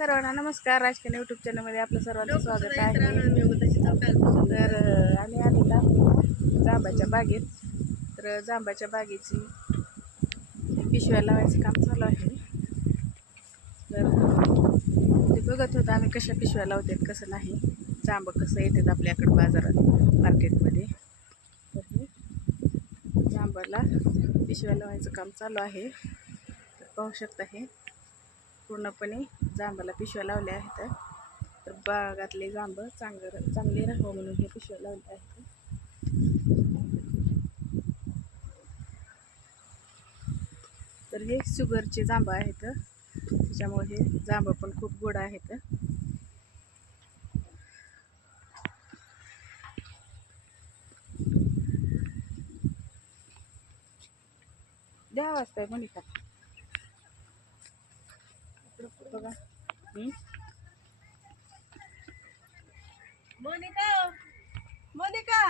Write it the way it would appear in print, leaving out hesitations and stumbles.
सर्वांना नमस्कार. राजकीय यूट्यूब चॅनलमध्ये आपलं सर्वांचं स्वागत आहे. तर आम्ही आलेलो आहोत जांबाच्या बागेत. तर जांबाच्या बागेची पिशव्या लावायचं काम चालू आहे. तर ते बघत होतं आम्ही कशा पिशव्या लावतात, कसं नाही, जांब कसं येतात आपल्याकडं बाजारात मार्केटमध्ये. तर हे जांबाला पिशव्या लावायचं काम चालू आहे. तर पाहू शकता हे पूर्णपणे जांबाला पिशव्या लावल्या आहेत. तर बागातले जांब चांगले राहावं म्हणून हे पिशव्या लावल्या आहेत. तर हे शुगरचे जांब आहेत, त्याच्यामुळे हे जांब पण खूप गोड आहेत. द्या वाजताय मोनिका बघा. मोनिका मोनिका